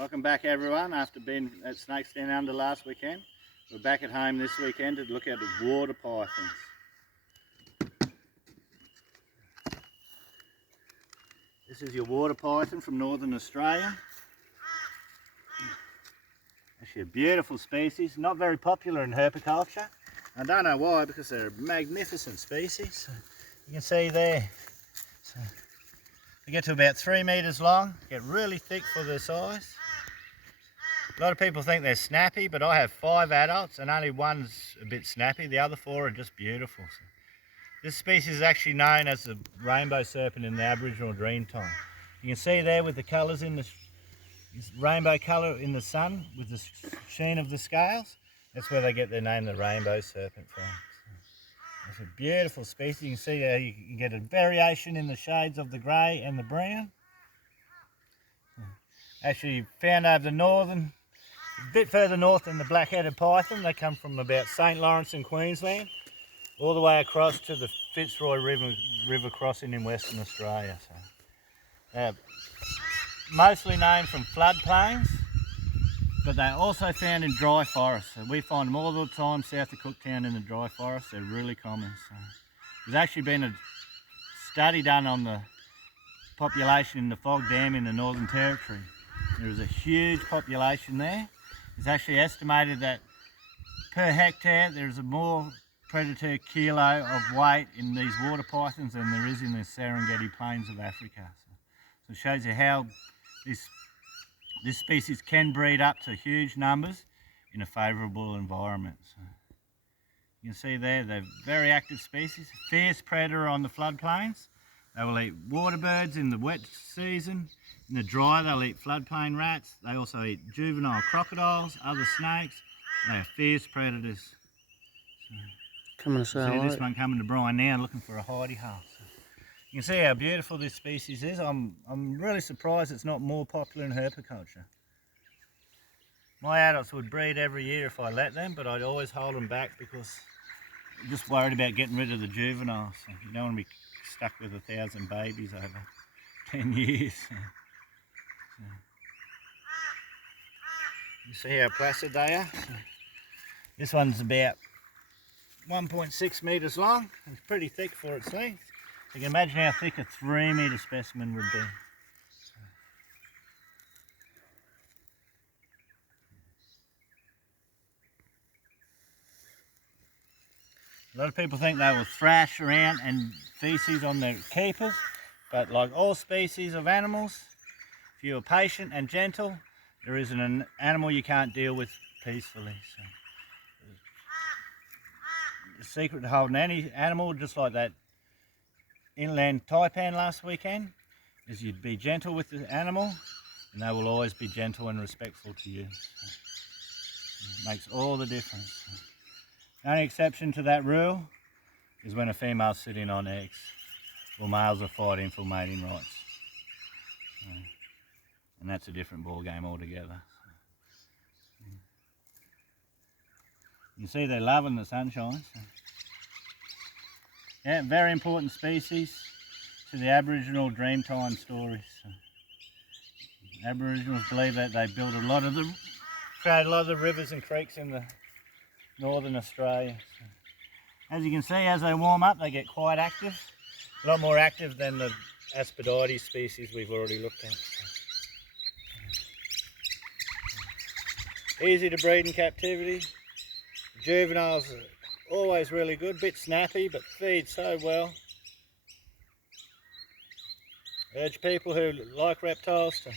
Welcome back everyone. After being at Snakes Down Under last weekend, we're back at home this weekend to look at the water pythons. This is your water python from Northern Australia. Actually a beautiful species, not very popular in herpiculture. I don't know why, because they're a magnificent species. You can see there. So they get to about 3 metres long, get really thick for their size. A lot of people think they're snappy, but I have 5 adults and only one's a bit snappy. The other 4 are just beautiful. So this species is actually known as the Rainbow Serpent in the Aboriginal Dreamtime. You can see there with the colours in the rainbow colour in the sun with the sheen of the scales. That's where they get their name, the Rainbow Serpent, from. So it's a beautiful species. You can see how you can get a variation in the shades of the grey and the brown. Actually found over the northern, a bit further north than the black-headed python. They come from about St Lawrence in Queensland, all the way across to the Fitzroy River crossing in Western Australia. So, mostly known from floodplains, but they're also found in dry forests. So we find them all the time south of Cooktown in the dry forest. They're really common. So there's actually been a study done on the population in the Fog Dam in the Northern Territory. There is a huge population there. It's actually estimated that per hectare there's a more predator kilo of weight in these water pythons than there is in the Serengeti plains of Africa. So it shows you how this species can breed up to huge numbers in a favourable environment. So you can see there, they're very active species, fierce predator on the floodplains. They will eat water birds in the wet season. In the dry, they'll eat floodplain rats. They also eat juvenile crocodiles, other snakes. They are fierce predators. Coming to say see this one coming to Brian now, looking for a hidey hole. So you can see how beautiful this species is. I'm really surprised it's not more popular in herpiculture. My adults would breed every year if I let them, but I'd always hold them back because I'm just worried about getting rid of the juveniles. So you don't want to be stuck with 1,000 babies over 10 years. You see how placid they are? So this one's about 1.6 metres long. It's pretty thick for its length. You can imagine how thick a 3 metre specimen would be. A lot of people think they will thrash around and feces on their keepers, but like all species of animals, if you are patient and gentle, there isn't an animal you can't deal with peacefully. So the secret to holding any animal, just like that inland taipan last weekend, is you'd be gentle with the animal and they will always be gentle and respectful to you. So it makes all the difference. The only exception to that rule is when a female's sitting on eggs or males are fighting for mating rights. So, and that's a different ball game altogether. You can see they're loving the sunshine. So. Yeah, very important species to the Aboriginal Dreamtime stories. So, Aboriginals believe that they built created a lot of the rivers and creeks in the Northern Australia. So, as you can see, as they warm up, they get quite active. A lot more active than the Aspidistes species we've already looked at. So, easy to breed in captivity. Juveniles are always really good, bit snappy, but feed so well. Urge people who like reptiles to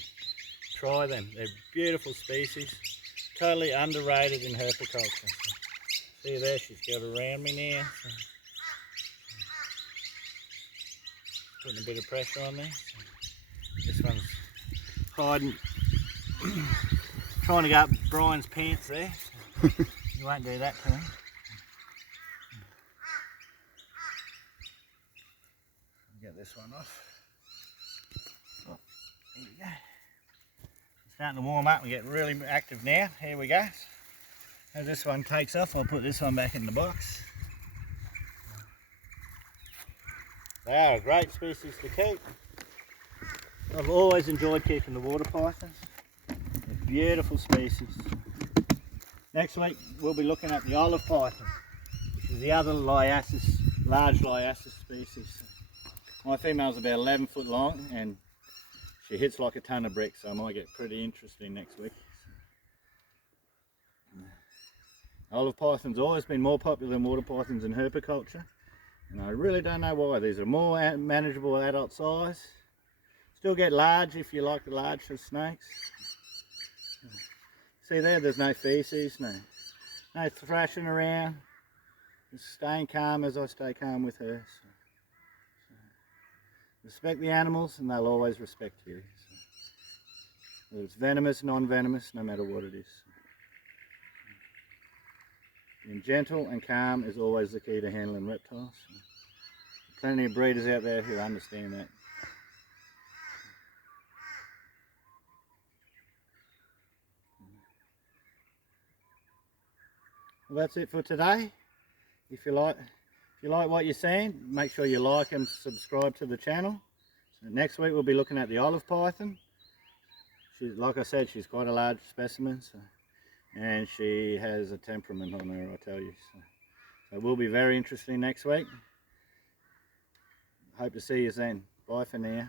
try them. They're beautiful species, totally underrated in herpiculture. So, see there, she's got around me now. So, putting a bit of pressure on there. So, this one's hiding, trying to go up Brian's pants there. So, you won't do that to him. Get this one off. Oh, here we go. It's starting to warm up and get really active now. Here we go. As this one takes off, I'll put this one back in the box. They are a great species to keep. I've always enjoyed keeping the water pythons. They're beautiful species. Next week we'll be looking at the olive python, which is the other Liasis, large Liasis species. My female's about 11 foot long and she hits like a ton of bricks, so I might get pretty interesting next week. Olive python's always been more popular than water pythons in herpiculture, and I really don't know why. These are more manageable adult size. Still get large if you like the larger snakes. See there, there's no feces, no thrashing around. Just staying calm as I stay calm with her. So respect the animals and they'll always respect you. So whether it's venomous, non-venomous, no matter what it is. Being gentle and calm is always the key to handling reptiles. Plenty of breeders out there who understand that. Well, that's it for today. If you like what you're seeing, make sure you like and subscribe to the channel. So next week we'll be looking at the olive python. Like I said, she's quite a large specimen, and she has a temperament on her, I tell you. So it will be very interesting next week. Hope to see you then. Bye for now.